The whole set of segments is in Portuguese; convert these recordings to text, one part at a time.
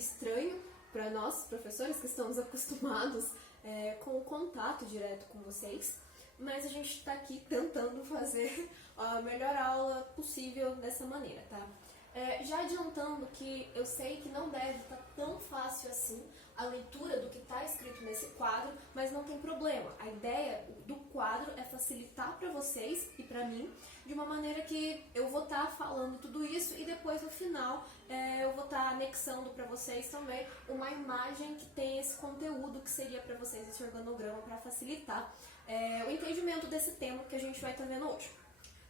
estranho para nós, professores, que estamos acostumados com o contato direto com vocês, mas a gente está aqui tentando fazer a melhor aula possível dessa maneira, tá? Já adiantando que eu sei que não deve estar tão fácil assim a leitura do que está escrito nesse quadro, mas não tem problema. A ideia do quadro é facilitar para vocês e para mim, de uma maneira que eu vou estar falando tudo isso e depois no final eu vou estar anexando para vocês também uma imagem que tem esse conteúdo que seria para vocês esse organograma para facilitar o entendimento desse tema que a gente vai estar vendo hoje.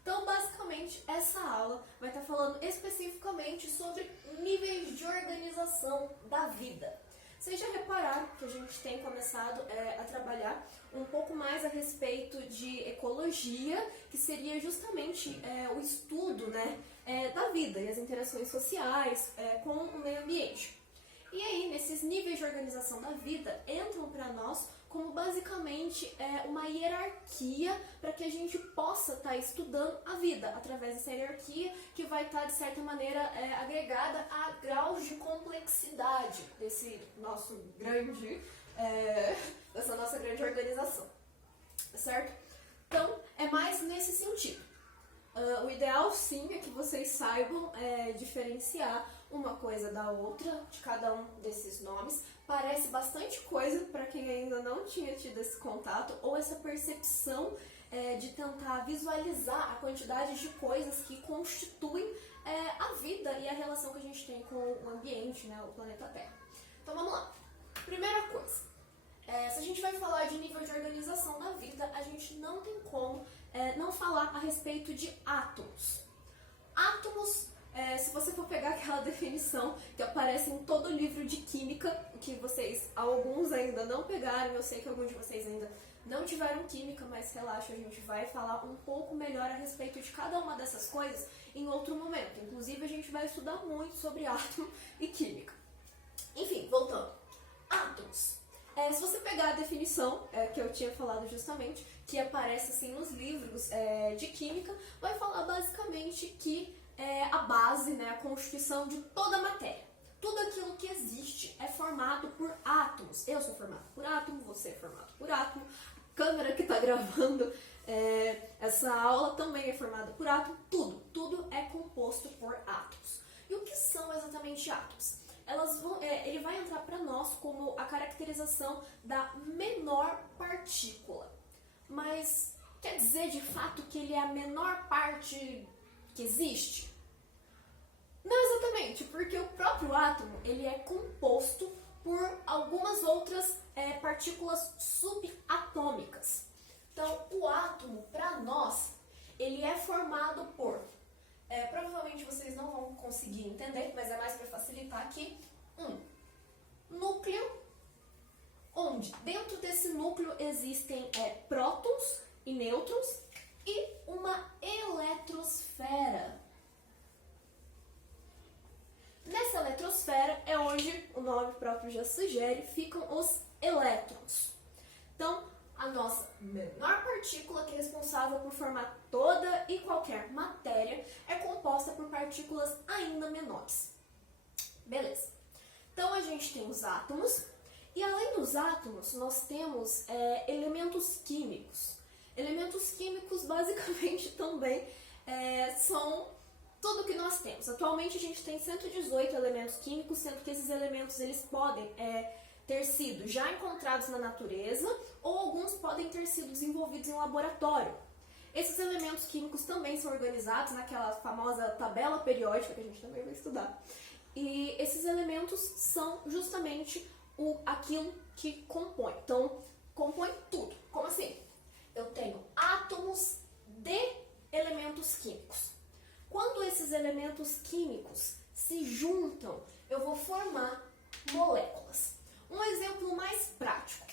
Então, basicamente, essa aula vai estar falando especificamente sobre níveis de organização da vida. Vocês já repararam que a gente tem começado a trabalhar um pouco mais a respeito de ecologia, que seria justamente o estudo, né, da vida e as interações sociais com o meio ambiente. E aí, nesses níveis de organização da vida, entram para nós como basicamente uma hierarquia para que a gente possa estar estudando a vida através dessa hierarquia que vai estar, de certa maneira, agregada a graus de complexidade desse nosso dessa nossa grande organização, certo? Então, é mais nesse sentido. O ideal, sim, é que vocês saibam diferenciar uma coisa da outra, de cada um desses nomes. Parece bastante coisa para quem ainda não tinha tido esse contato ou essa percepção de tentar visualizar a quantidade de coisas que constituem a vida e a relação que a gente tem com o ambiente, né, o planeta Terra. Então vamos lá. Primeira coisa, se a gente vai falar de nível de organização da vida, a gente não tem como não falar a respeito de átomos. Átomos, se você for pegar aquela definição que aparece em todo livro de química, que vocês, alguns ainda não pegaram, eu sei que alguns de vocês ainda não tiveram química, mas relaxa, a gente vai falar um pouco melhor a respeito de cada uma dessas coisas em outro momento. Inclusive, a gente vai estudar muito sobre átomo e química. Enfim, voltando. Átomos. Se você pegar a definição que eu tinha falado justamente, que aparece assim nos livros de química, vai falar basicamente que a base, né, a constituição de toda a matéria. Tudo aquilo que existe é formado por átomos. Eu sou formado por átomo, você é formado por átomo, a câmera que está gravando essa aula também é formada por átomo. Tudo é composto por átomos. E o que são exatamente átomos? Ele vai entrar para nós como a caracterização da menor partícula. Mas quer dizer de fato que ele é a menor parte que existe? Não exatamente, porque o próprio átomo ele é composto por algumas outras partículas subatômicas. Então, o átomo, para nós, ele é formado por... provavelmente vocês não vão conseguir entender, mas é mais para facilitar aqui. Um núcleo, onde dentro desse núcleo existem prótons e nêutrons e uma eletrosfera. Nessa eletrosfera é onde o nome próprio já sugere, ficam os elétrons. Então, a nossa menor partícula, que é responsável por formar toda e qualquer matéria, é composta por partículas ainda menores. Beleza. Então, a gente tem os átomos, e além dos átomos, nós temos elementos químicos. Elementos químicos, basicamente, também são tudo que nós temos. Atualmente, a gente tem 118 elementos químicos, sendo que esses elementos eles podem ter sido já encontrados na natureza ou alguns podem ter sido desenvolvidos em um laboratório. Esses elementos químicos também são organizados naquela famosa tabela periódica que a gente também vai estudar. E esses elementos são justamente aquilo que compõe. Então, compõe tudo. Como assim? Eu tenho átomos de elementos químicos. Quando esses elementos químicos se juntam, eu vou formar moléculas. Um exemplo mais prático.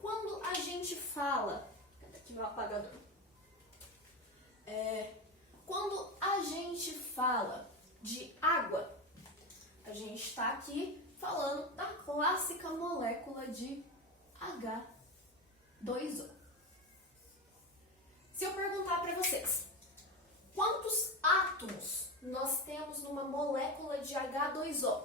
Quando a gente fala... Cadê aqui meu apagador? Quando a gente fala de água, a gente está aqui falando da clássica molécula de H2O. Se eu perguntar para vocês, quantos átomos nós temos numa molécula de H2O?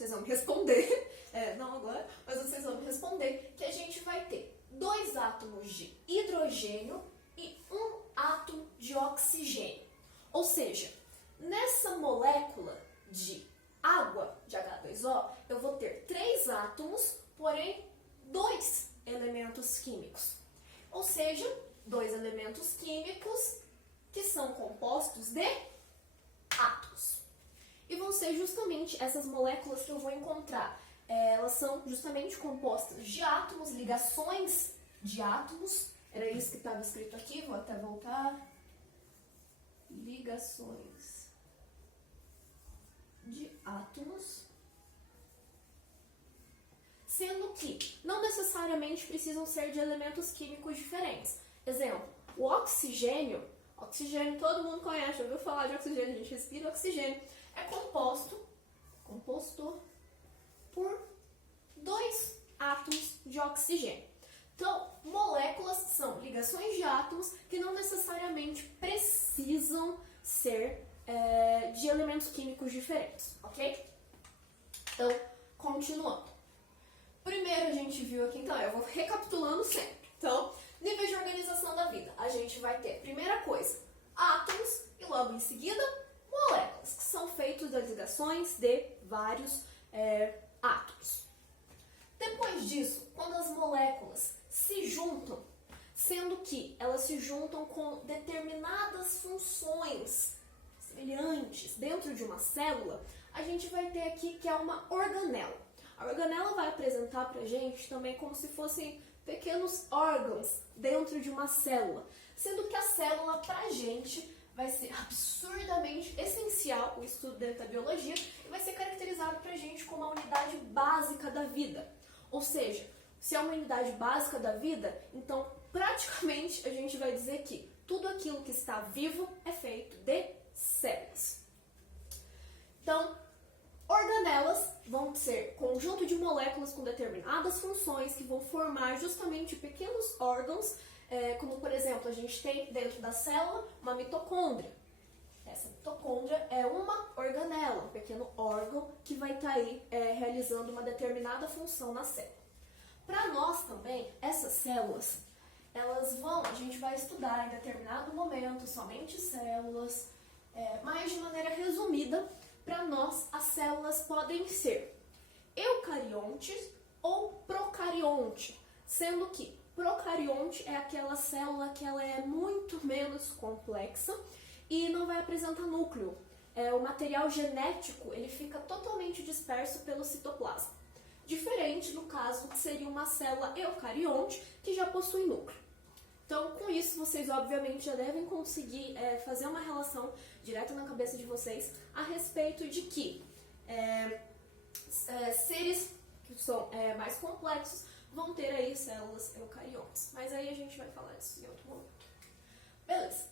vocês vão me responder, não agora, mas vocês vão me responder que a gente vai ter 2 átomos de hidrogênio e 1 átomo de oxigênio. Ou seja, nessa molécula de água, de H2O, eu vou ter 3 átomos, porém 2 elementos químicos. Ou seja, 2 elementos químicos que são compostos de átomos. E vão ser justamente essas moléculas que eu vou encontrar. Elas são justamente compostas de átomos, ligações de átomos. Era isso que estava escrito aqui, vou até voltar. Ligações de átomos. Sendo que não necessariamente precisam ser de elementos químicos diferentes. Exemplo, o oxigênio todo mundo conhece, ouviu falar de oxigênio, a gente respira oxigênio. É composto por 2 átomos de oxigênio. Então, moléculas são ligações de átomos que não necessariamente precisam ser de elementos químicos diferentes, ok? Então, continuando. Primeiro a gente viu aqui, então, eu vou recapitulando sempre. Então, nível de organização da vida. A gente vai ter, primeira coisa, átomos e logo em seguida, moléculas, que são feitos das ligações de vários átomos. Depois disso, quando as moléculas se juntam, sendo que elas se juntam com determinadas funções semelhantes dentro de uma célula, a gente vai ter aqui que é uma organela. A organela vai apresentar pra gente também como se fossem pequenos órgãos dentro de uma célula, sendo que a célula pra gente vai ser absurdamente essencial, o estudo dentro da biologia, e vai ser caracterizado pra gente como a unidade básica da vida. Ou seja, se é uma unidade básica da vida, então praticamente a gente vai dizer que tudo aquilo que está vivo é feito de células. Então, organelas vão ser conjunto de moléculas com determinadas funções que vão formar justamente pequenos órgãos, como por exemplo, a gente tem dentro da célula uma mitocôndria. Essa mitocôndria é uma organela, um pequeno órgão que vai estar aí realizando uma determinada função na célula. Para nós também, essas células, a gente vai estudar em determinado momento somente células, mas de maneira resumida, para nós as células podem ser eucariontes ou procarionte, sendo que procarionte é aquela célula que ela é muito menos complexa e não vai apresentar núcleo. O material genético ele fica totalmente disperso pelo citoplasma. Diferente do caso que seria uma célula eucarionte que já possui núcleo. Então, com isso, vocês obviamente já devem conseguir fazer uma relação direta na cabeça de vocês a respeito de que seres que são mais complexos vão ter aí células eucariontes. Mas aí a gente vai falar disso em outro momento. Beleza.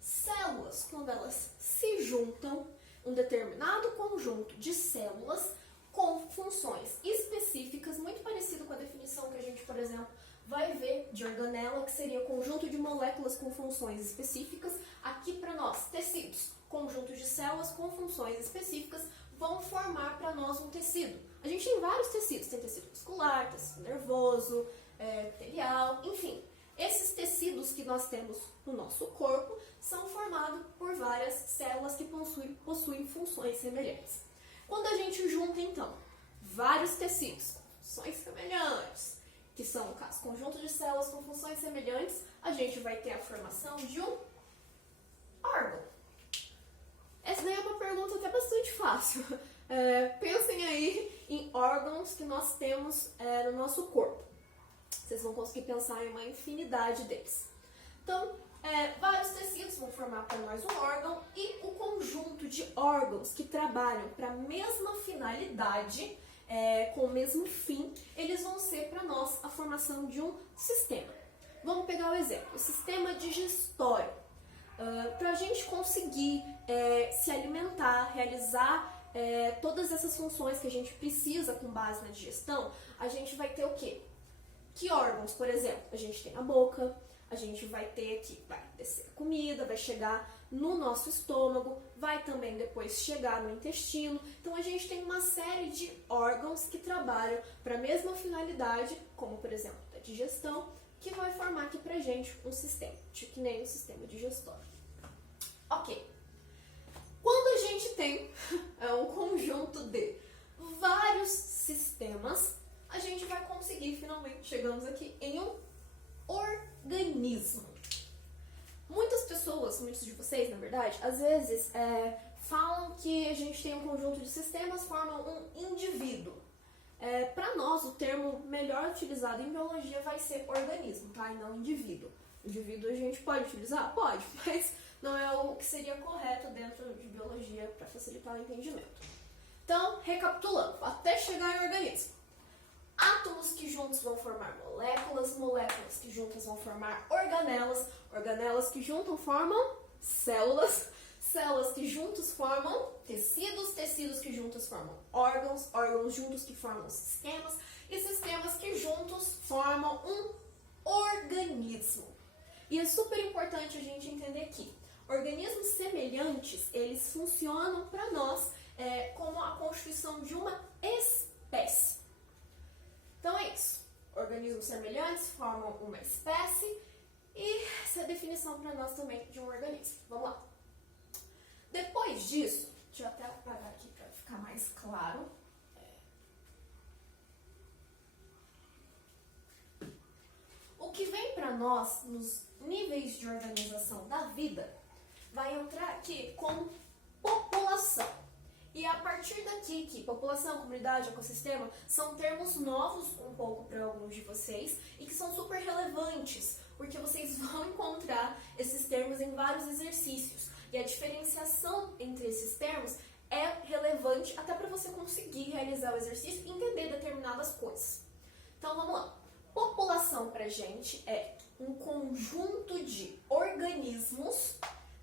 Células, quando elas se juntam, um determinado conjunto de células com funções específicas, muito parecido com a definição que a gente, por exemplo, vai ver de organela, que seria conjunto de moléculas com funções específicas. Aqui para nós, tecidos, conjunto de células com funções específicas, vão formar para nós um tecido. A gente tem vários tecidos, tem tecido muscular, tecido nervoso, epitelial, enfim. Esses tecidos que nós temos no nosso corpo são formados por várias células que possuem funções semelhantes. Quando a gente junta, então, vários tecidos com funções semelhantes, que são, no caso, conjunto de células com funções semelhantes, a gente vai ter a formação de um órgão. Essa daí é uma pergunta até bastante fácil. Pensem aí em órgãos que nós temos no nosso corpo. Vocês vão conseguir pensar em uma infinidade deles. Então, vários tecidos vão formar para nós um órgão e o conjunto de órgãos que trabalham para a mesma finalidade, com o mesmo fim, eles vão ser para nós a formação de um sistema. Vamos pegar o exemplo, o sistema digestório. Para a gente conseguir se alimentar, realizar todas essas funções que a gente precisa com base na digestão, a gente vai ter o quê? Que órgãos, por exemplo? A gente tem a boca, A gente vai ter aqui, vai descer a comida, vai chegar no nosso estômago, vai também depois chegar no intestino. Então a gente tem uma série de órgãos que trabalham para a mesma finalidade, como por exemplo a digestão, que vai formar aqui pra gente um sistema, tipo que nem um sistema digestório. Ok. Quando a gente tem um conjunto de vários sistemas, a gente vai conseguir, finalmente, chegamos aqui em um organismo. Muitas pessoas, muitos de vocês, na verdade, às vezes falam que a gente tem um conjunto de sistemas, formam um indivíduo. Para nós, o termo melhor utilizado em biologia vai ser organismo, tá? E não indivíduo. Indivíduo a gente pode utilizar? Pode, mas não é o que seria correto dentro de biologia para facilitar o entendimento. Então, recapitulando, até chegar em organismo. Átomos que juntos vão formar moléculas, moléculas que juntas vão formar organelas, organelas que juntam formam células, células que juntos formam tecidos, tecidos que juntos formam órgãos, órgãos juntos que formam sistemas e sistemas que juntos formam um organismo. E é super importante a gente entender aqui, organismos semelhantes, eles funcionam para nós como a constituição de uma espécie. Então é isso, organismos semelhantes formam uma espécie e essa é a definição para nós também de um organismo. Vamos lá. Depois disso, deixa eu até apagar aqui para ficar mais claro. O que vem para nós nos níveis de organização da vida vai entrar aqui com população. E a partir daqui, que população, comunidade, ecossistema, são termos novos um pouco para alguns de vocês e que são super relevantes, porque vocês vão encontrar esses termos em vários exercícios. E a diferenciação entre esses termos é relevante até para você conseguir realizar o exercício e entender determinadas coisas. Então vamos lá. População pra gente é um conjunto de organismos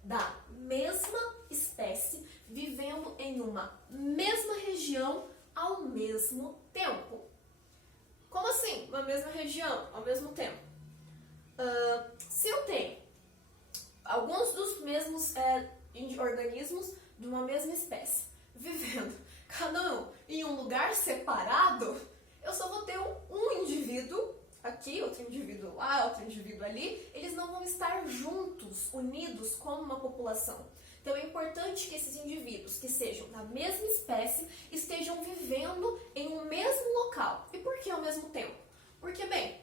da mesma espécie vivendo em uma mesma região ao mesmo tempo. Como assim? Uma mesma região ao mesmo tempo? Se eu tenho alguns dos mesmos organismos de uma mesma espécie vivendo cada um em um lugar separado, eu só vou ter um indivíduo aqui, outro indivíduo lá, outro indivíduo ali, eles não vão estar juntos, unidos como uma população. Então é importante que esses indivíduos que sejam da mesma espécie estejam vivendo em um mesmo local. E por que ao mesmo tempo? Porque, bem,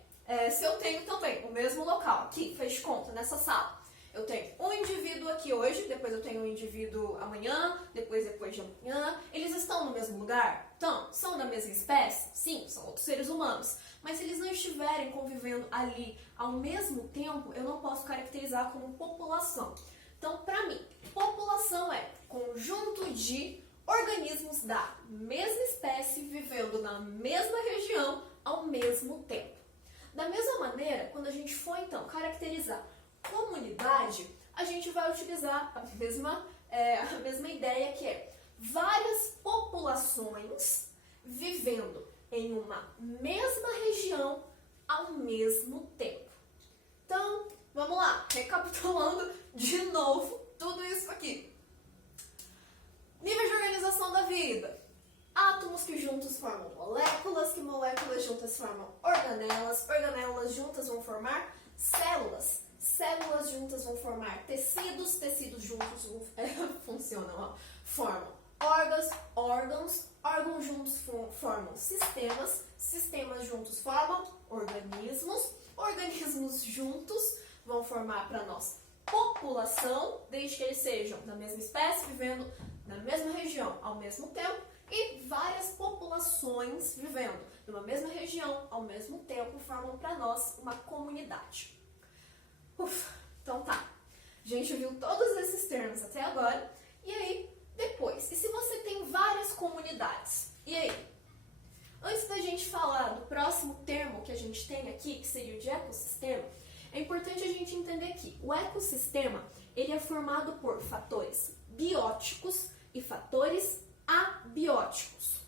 se eu tenho também o mesmo local aqui, fez de conta, nessa sala, eu tenho um indivíduo aqui hoje, depois eu tenho um indivíduo amanhã, depois de amanhã. Eles estão no mesmo lugar? Então, são da mesma espécie? Sim, são outros seres humanos. Mas se eles não estiverem convivendo ali ao mesmo tempo, eu não posso caracterizar como população. Então, para mim, população é conjunto de organismos da mesma espécie vivendo na mesma região ao mesmo tempo. Da mesma maneira, quando a gente for, então, caracterizar comunidade, a gente vai utilizar a mesma ideia, que é várias populações vivendo em uma mesma região ao mesmo tempo. Então, vamos lá, recapitulando de novo tudo isso aqui. Nível de organização da vida. Átomos que juntos formam moléculas, que moléculas juntas formam organelas, organelas juntas vão formar células, células juntas vão formar tecidos, tecidos juntos formam órgãos, órgãos juntos formam sistemas, sistemas juntos formam organismos, organismos juntos vão formar para nós população, desde que eles sejam da mesma espécie, vivendo na mesma região ao mesmo tempo, e várias populações vivendo numa mesma região ao mesmo tempo formam para nós uma comunidade. Então tá, a gente viu todos esses termos até agora, e aí depois, e se você tem várias comunidades? E aí? Antes da gente falar do próximo termo que a gente tem aqui, que seria o de ecossistema, é importante a gente entender que o ecossistema ele é formado por fatores bióticos e fatores abióticos.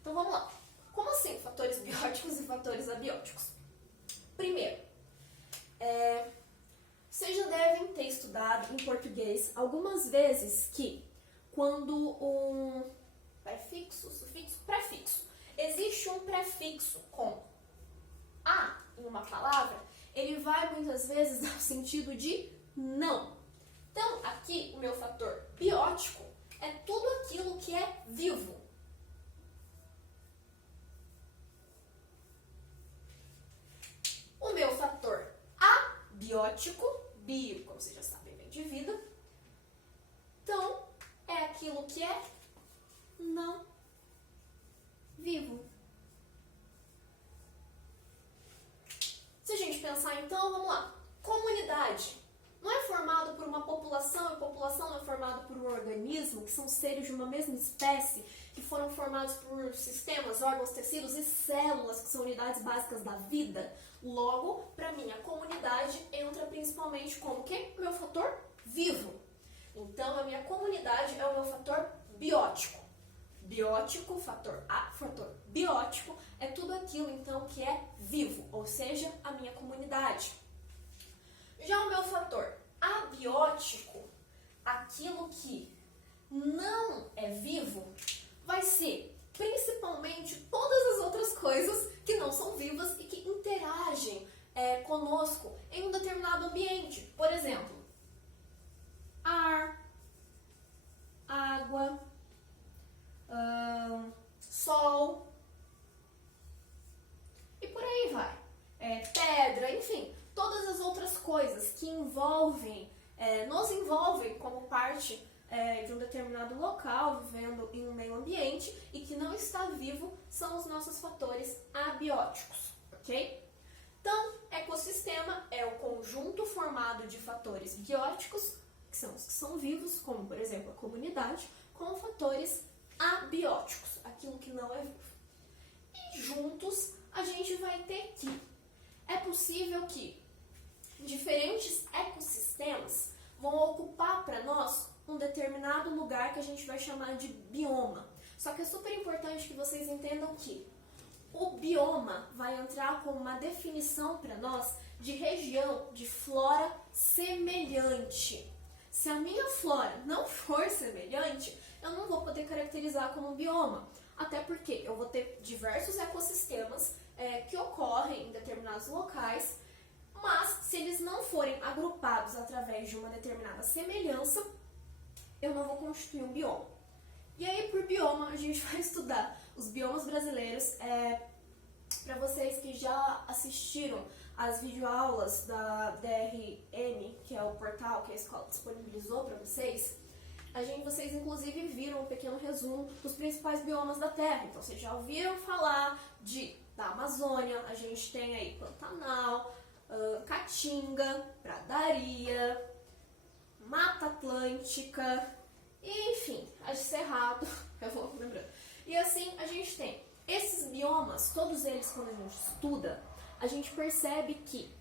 Então vamos lá. Como assim fatores bióticos e fatores abióticos? Primeiro, devem ter estudado em português algumas vezes que quando um prefixo, sufixo, prefixo, existe um prefixo com a em uma palavra, ele vai muitas vezes dar o sentido de não. Então, aqui o meu fator biótico é tudo aquilo que é vivo. O meu fator abiótico, bio, como vocês já sabem, vem de vida. Então, é aquilo que é não vivo. Se a gente pensar então, vamos lá. Comunidade não é formado por uma população, e população não é formado por um organismo, que são seres de uma mesma espécie, que foram formados por sistemas, órgãos, tecidos e células, que são unidades básicas da vida. Logo, para mim, a comunidade entra principalmente como quê? O meu fator vivo. Então, a minha comunidade é o meu fator biótico. Biótico, fator A, fator biótico, é tudo aquilo, então, que é vivo, ou seja, a minha comunidade. Já o meu fator abiótico, aquilo que não é vivo, vai ser principalmente todas as outras coisas que não são vivas e que interagem conosco em um determinado ambiente. Por exemplo, ar, água, sol e por aí vai. Pedra, enfim, todas as outras coisas que nos envolvem como parte de um determinado local, vivendo em um meio ambiente e que não está vivo, são os nossos fatores abióticos, ok? Então, ecossistema é o conjunto formado de fatores bióticos, que são os que são vivos, como por exemplo a comunidade, com fatores abióticos, aquilo que não é vivo. E juntos a gente vai ter que é possível que diferentes ecossistemas vão ocupar para nós um determinado lugar que a gente vai chamar de bioma. Só que é super importante que vocês entendam que o bioma vai entrar como uma definição para nós de região de flora semelhante. Se a minha flora não for semelhante, eu não vou poder caracterizar como um bioma. Até porque eu vou ter diversos ecossistemas que ocorrem em determinados locais, mas se eles não forem agrupados através de uma determinada semelhança, eu não vou constituir um bioma. E aí, por bioma, a gente vai estudar os biomas brasileiros. Para vocês que já assistiram as videoaulas da DRM, que é o portal que a escola disponibilizou para vocês, vocês inclusive viram um pequeno resumo dos principais biomas da Terra. Então, vocês já ouviram falar da Amazônia, a gente tem aí Pantanal, Caatinga, Pradaria, Mata Atlântica, e, enfim, Cerrado, eu vou lembrando. E assim, a gente tem esses biomas, todos eles, quando a gente estuda, a gente percebe que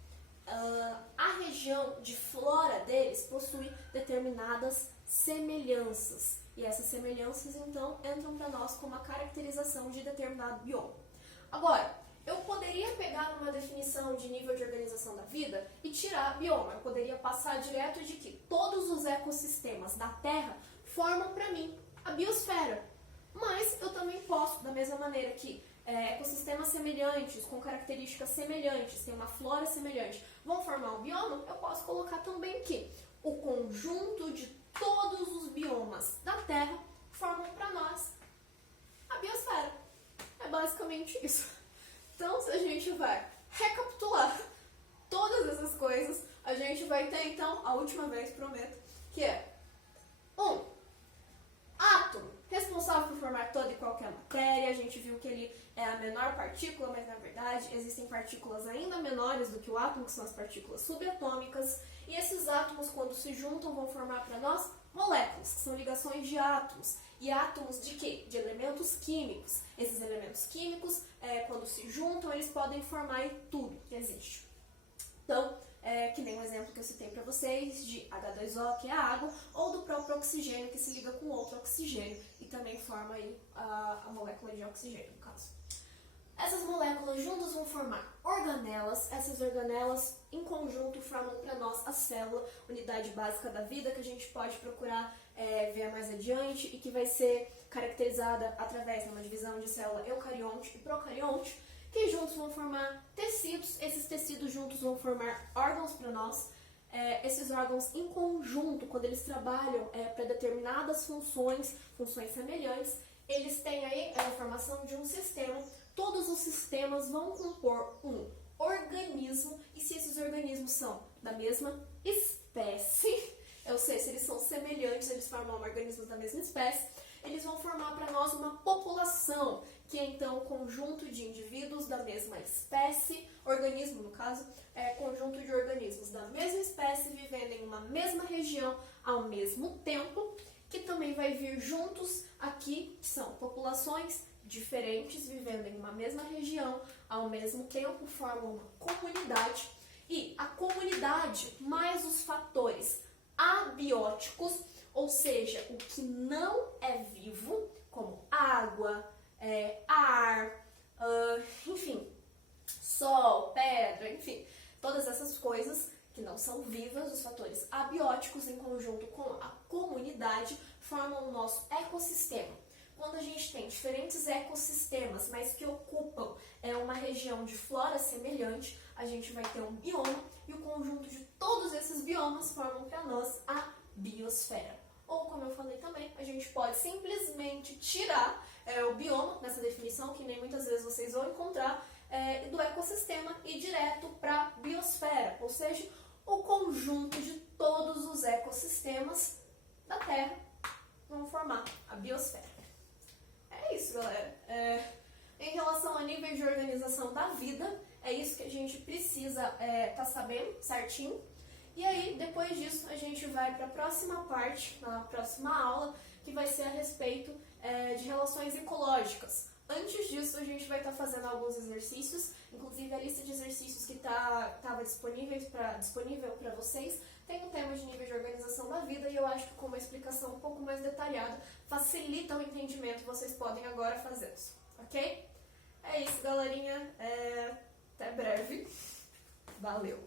a região de flora deles possui determinadas semelhanças. E essas semelhanças, então, entram para nós como a caracterização de determinado bioma. Agora, eu poderia pegar numa definição de nível de organização da vida e tirar bioma. Eu poderia passar direto de que todos os ecossistemas da Terra formam para mim a biosfera. Mas eu também posso, da mesma maneira que ecossistemas semelhantes, com características semelhantes, tem uma flora semelhante, vão formar um bioma, eu posso colocar também que o conjunto de todos os biomas da Terra formam para nós a biosfera. É basicamente isso. Então, se a gente vai recapitular todas essas coisas, a gente vai ter, então, a última vez, prometo, que é átomo, responsável por formar toda e qualquer matéria. A gente viu que ele é a menor partícula, mas na verdade existem partículas ainda menores do que o átomo, que são as partículas subatômicas. E esses átomos, quando se juntam, vão formar para nós moléculas, que são ligações de átomos. E átomos de quê? De elementos químicos. Esses elementos químicos, quando se juntam, eles podem formar tudo que existe. Então, que nem o exemplo que eu citei para vocês de H2O, que é a água, ou do próprio oxigênio, que se liga com outro oxigênio e também forma aí a molécula de oxigênio, no caso. Essas moléculas juntas vão formar organoides, organelas. Essas organelas, em conjunto, formam para nós a célula, unidade básica da vida, que a gente pode procurar ver mais adiante e que vai ser caracterizada através de uma divisão de célula eucarionte e procarionte, que juntos vão formar tecidos. Esses tecidos juntos vão formar órgãos para nós. Esses órgãos em conjunto, quando eles trabalham para determinadas funções semelhantes, eles têm aí a formação de um sistema. Todos os sistemas vão compor um organismo, e se esses organismos são da mesma espécie, ou seja, se eles são semelhantes, eles formam organismos da mesma espécie, eles vão formar para nós uma população, que é então um conjunto de indivíduos da mesma espécie, organismo no caso, conjunto de organismos da mesma espécie vivendo em uma mesma região ao mesmo tempo, que também vai vir juntos aqui, que são populações diferentes vivendo em uma mesma região ao mesmo tempo, formam uma comunidade, e a comunidade mais os fatores abióticos, ou seja, o que não é vivo, como água, ar, enfim, sol, pedra, enfim, todas essas coisas que não são vivas, os fatores abióticos em conjunto com a comunidade formam o nosso ecossistema. Quando a gente tem diferentes ecossistemas, mas que ocupam uma região de flora semelhante, a gente vai ter um bioma, e o conjunto de todos esses biomas formam para nós a biosfera. Ou, como eu falei também, a gente pode simplesmente tirar o bioma, nessa definição, que nem muitas vezes vocês vão encontrar, do ecossistema e ir direto para a biosfera, ou seja, o conjunto de todos os ecossistemas da Terra vão formar a biosfera. É isso, galera. Em relação a níveis de organização da vida, é isso que a gente precisa tá sabendo certinho. E aí, depois disso, a gente vai para a próxima parte, na próxima aula, que vai ser a respeito de relações ecológicas. Antes disso, a gente vai estar fazendo alguns exercícios, inclusive a lista de exercícios que estava disponível para vocês tem um tema de nível de organização da vida, e eu acho que com uma explicação um pouco mais detalhada facilita o entendimento, vocês podem agora fazê-los, ok? É isso, galerinha. Até breve. Valeu!